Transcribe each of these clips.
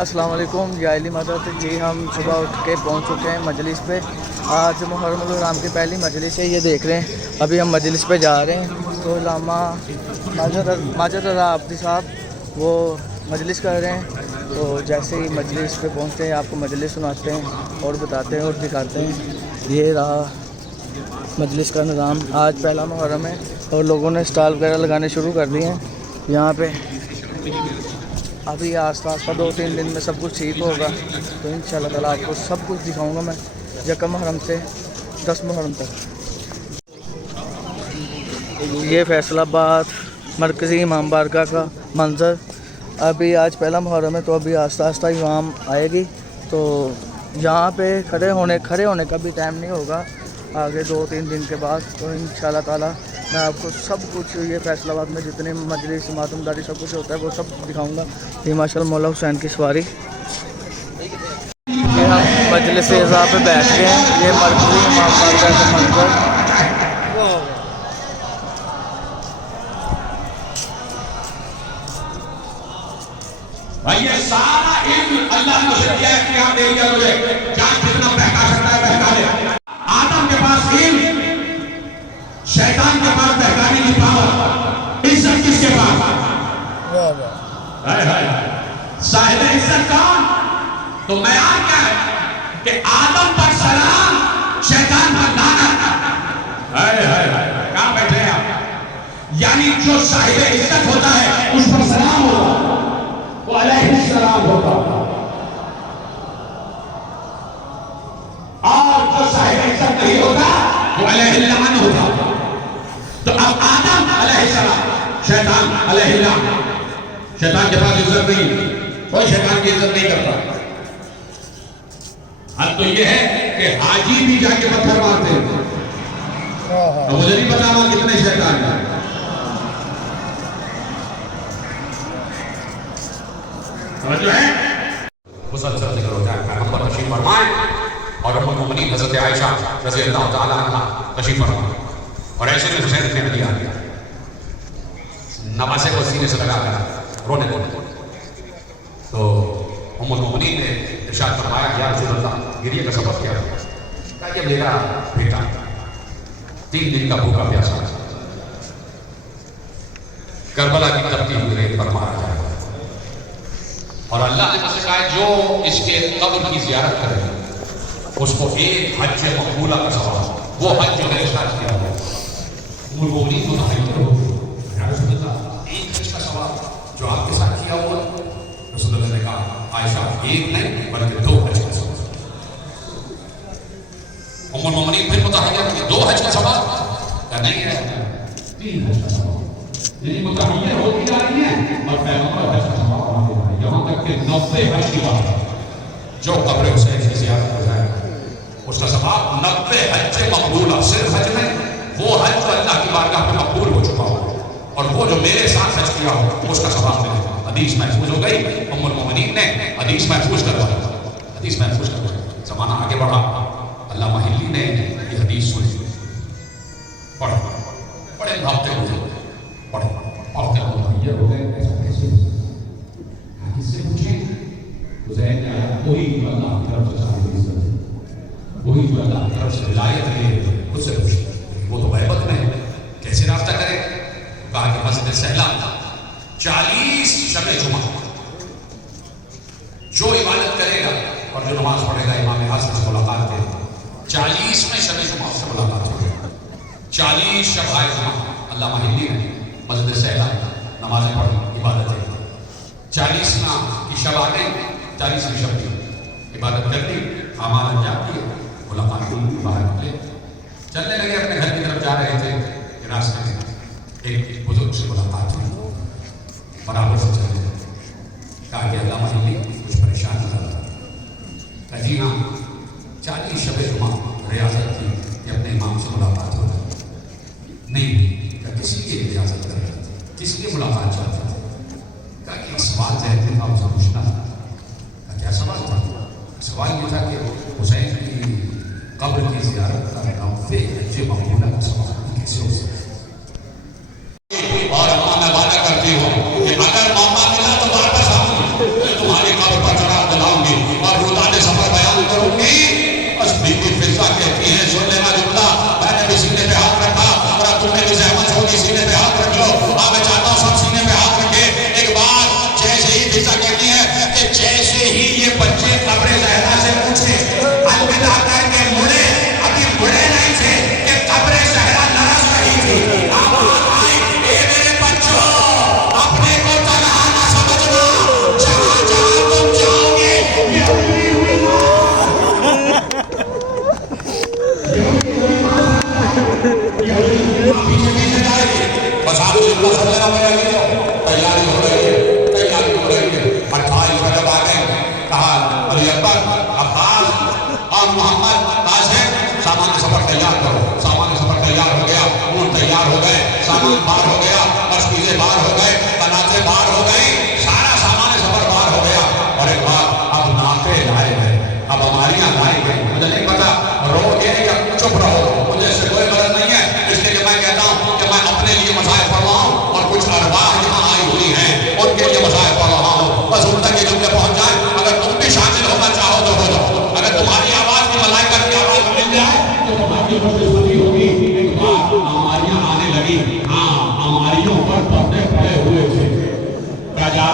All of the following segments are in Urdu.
السلام علیکم جائلی مدد جی، ہم صبح اٹھ کے پہنچ چکے ہیں مجلس پہ۔ آج محرم الحرام کی پہلی مجلس ہے، یہ دیکھ رہے ہیں۔ ابھی ہم مجلس پہ جا رہے ہیں تو علامہ ماجد رضا عابدی صاحب وہ مجلس کر رہے ہیں، تو جیسے ہی مجلس پہ پہنچتے ہیں آپ کو مجلس سناتے ہیں اور بتاتے ہیں اور دکھاتے ہیں۔ یہ رہا مجلس کا نظام۔ آج پہلا محرم ہے اور لوگوں نے اسٹال وغیرہ لگانے شروع کر دیے ہیں یہاں پہ۔ ابھی آہستہ آہستہ 2-3 دن میں سب کچھ ٹھیک ہوگا، تو ان شاء اللہ تعالیٰ آپ کو سب کچھ دکھاؤں گا میں، یکم محرم سے 10 محرم تک۔ یہ فیصل آباد مرکزی امام بارگاہ کا منظر۔ ابھی آج پہلا محرم ہے تو ابھی آہستہ آہستہ امام آئے گی، تو یہاں پہ کھڑے ہونے کا بھی ٹائم نہیں ہوگا آگے 2-3 دن کے بعد۔ تو ان شاء اللہ تعالیٰ میں آپ کو سب کچھ یہ فیصل آباد میں جتنے مجلس ماتم داری سب کچھ ہوتا ہے وہ سب دکھاؤں گا۔ یہ ماشاء اللہ مولا حسین کی سواری۔ یہ ہم مجلس اعزاء پہ بیٹھ گئے ہیں، یہ مرکزی امام بارگاہ کا منظر۔ بھائی یہ سارا علم اللہ نے اسے دیا ہے کہ آپ دے دیا مجھے، جان جتنا بہکا سکتا ہے بہکا لے۔ آدم کے پاس علم، شیطان کے پاس بہکانے کی پاور، عزت کس کے پاس؟ صاحب عزت کون؟ تو معیار کیا ہے کہ آدم پر سلام، شیطان پر لعنت۔ کہاں بیٹھے ہیں آپ؟ یعنی جو صاحب عزت ہوتا ہے اس پر سلام ہوتا، وہ علیہ السلام ہوتا، اور جو صاحب عزت نہیں ہوتا وہ علیہ اللعن ہوتا۔ تو اب آدم علیہ السلام، شیطان علیہ اللعن۔ شیطان کے پاس عزت نہیں، کوئی شیطان کی عزت نہیں کرتا۔ حد تو یہ ہے کہ حاجی بھی جا کے پتھر مارتے ہیں، اور مجھے نہیں پتا وہاں کتنے شیطان ہیں۔ جو ہے مسلسل ذکر ہو جائے پیغمبر تشریف فرمائیں اور ام المؤمنین حضرت عائشہ رضی اللہ تعالی عنہ تشریف فرمائیں، اور ایسے میں حسین ابن علی آ گیا، نواسے کو سینے سے لگا کر رونے لگے، تو ام المؤمنین نے ارشاد فرمایا کہ یا رسول اللہ گریے کا سبب کیا ہے؟ کہا یہ میرا بیٹا 3 دن کا بھوکا پیاسا کربلا کی تپتی ہوئی ریت پر مارا جائے، اور اللہ نے مجھ سے کہا جو اس کے قبر کی زیارت کرے اس کو ایک حج مقبولہ کا ثواب، وہ حج جو ہے ارشاد کیا ہے المؤمنین کو حیدر ہو یا رسول اللہ ایک حج کا ثواب جو آپ کے ساتھ کیا ہوا۔ رسول اللہ نے کہا عائشہ ایک نہیں بلکہ 2 حج کا ثواب۔ ام المؤمنین پھر متحیر کہ 2 حج کا ثواب یا نہیں ہے 3 حج کا ثواب، یعنی متحیر ہوتی جا رہی ہیں اور پیغمبر حج کا ثواب آنے رہا ہے، یہاں تک کہ 90 حج کی بات ہے۔ جو قبر حسین کی زیارت ہو جائے اس کا ثواب 90 حج مقبولہ، صرف حج میں وہ حج جو اللہ کی بارگاہ پہ مقبول ہو چکا ہو، اور وہ جو میرے ساتھ حج کیا ہو اس کا ثواب ملے گا۔ حدیث محفوظ ہو گئی، ام المؤمنین نے حدیث محفوظ کروایا، حدیث محفوظ کروایا۔ زمانہ آگے بڑھا، علامہ ہلی نے یہ حدیث سنی، پڑھے بڑے بھاپتے ہوئے پڑھے پڑھتے ہوئے ہو گئے، ایسا کیسے کس سے پوچھیں تو ذہن میں آیا وہی جو اللہ کی طرف سے صاحب عزت ہے، وہی جو اللہ کی طرف سے ولایت ہے، خود سے پوچھیں وہ تو غیبت میں ہے، کیسے رابطہ کرے؟ کہا کہ مسجد سہلا 40 شب جمعہ جو عبادت کرے گا اور جو نماز پڑھے گا امام اعظم سے ملاقات کرے گا، 40ویں شب جمعہ سے ملاقات کرے گا، 40 شب جمعہ۔ علامہ ہلی نے مسجد سہلا نمازیں پڑھی، عبادتیں کی، 40واں کی شب آ گئی، 40ویں شب کی عبادت کر لی، اعمال انجام دیے، ملاقات ہوئی، باہر نکلے، چلنے لگے اپنے گھر کی طرف جا رہے تھے کہ راستے میں ایک بزرگ سے ملاقات ہوئی، برابر سے چلے کہا کہ علامہ ہلی کچھ پریشان ہو رہا تھا، جی ہاں 40 شب جمعہ ریاضت کی کہ اپنے امام سے ملاقات ہو رہی نہیں، کسی کی ریاضت کر رہے تھے، کس کی ملاقات چاہتے تھے؟ کہا کہ ایک سوال ذہن میں تھا اسے پوچھنا تھا۔ کیا سوال تھا؟ سوال یہ تھا کہ حسین کی قبر کی زیارت کا 90 حج مقبولہ کا ثواب کیسے ہو سکتا ہے؟ اور میں وعدہ کرتی ہوں کہ اگر موقع ملا تو واپس آؤں، تمہاری قبر پر چڑھا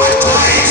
28